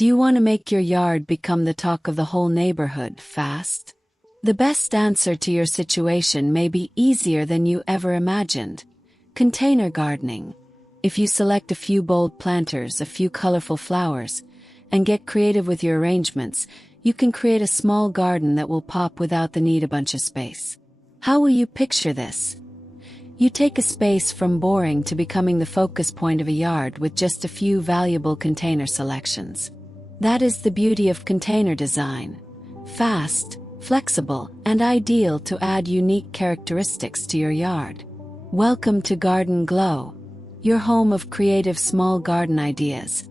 Do you want to make your yard become the talk of the whole neighborhood fast? The best answer to your situation may be easier than you ever imagined. Container gardening. If you select a few bold planters, a few colorful flowers, and get creative with your arrangements, you can create a small garden that will pop without the need a bunch of space. How will you picture this? You take a space from boring to becoming the focus point of a yard with just a few valuable container selections. That is the beauty of container design. Fast, flexible, and ideal to add unique characteristics to your yard. Welcome to Garden Glow, your home of creative small garden ideas,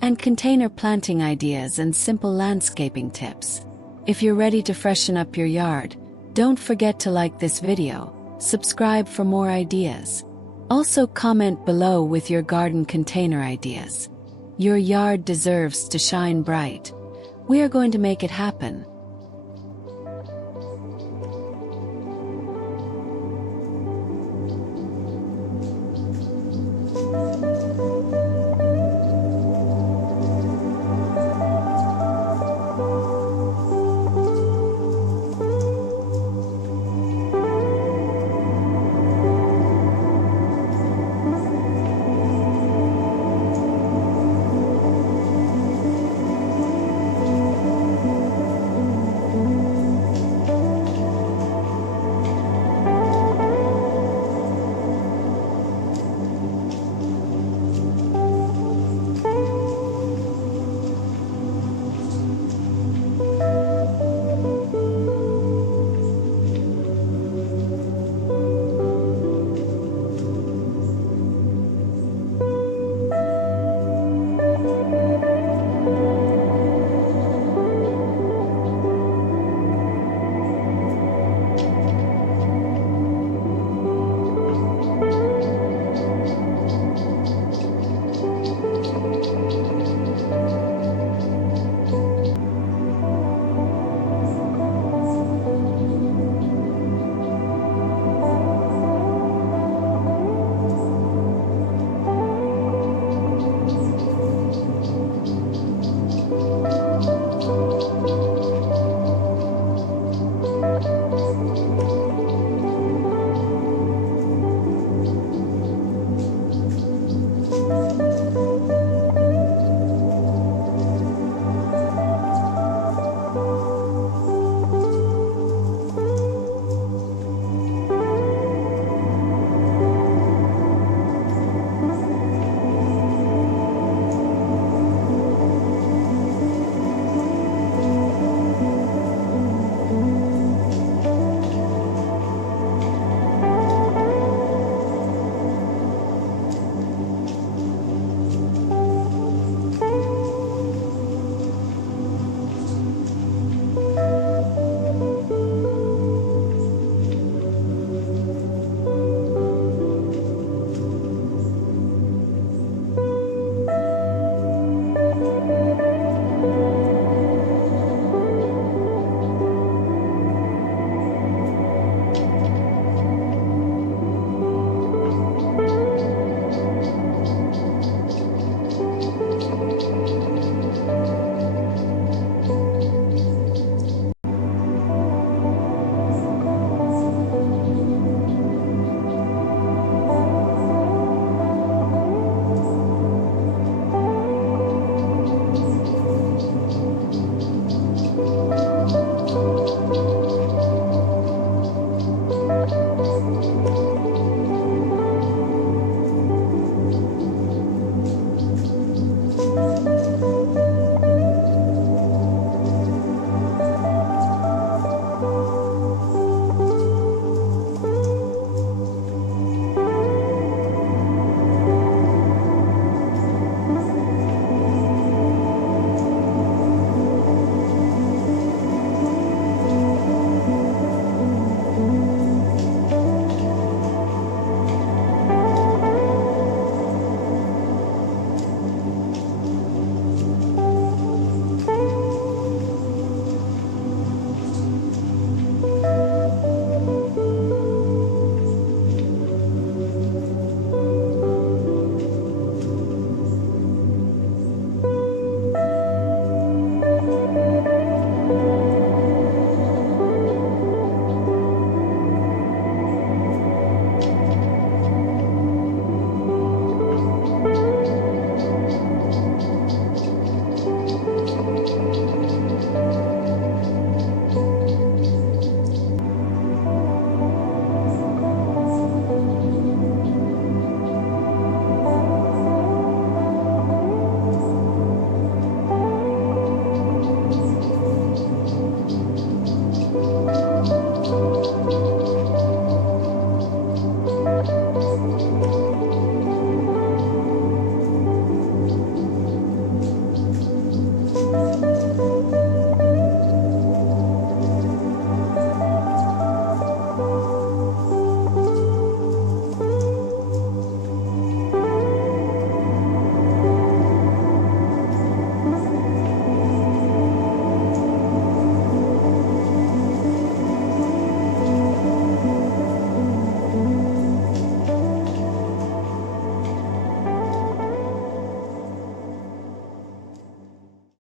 and container planting ideas and simple landscaping tips. If you're ready to freshen up your yard, don't forget to like this video, subscribe for more ideas. Also comment below with your garden container ideas. Your yard deserves to shine bright. We are going to make it happen.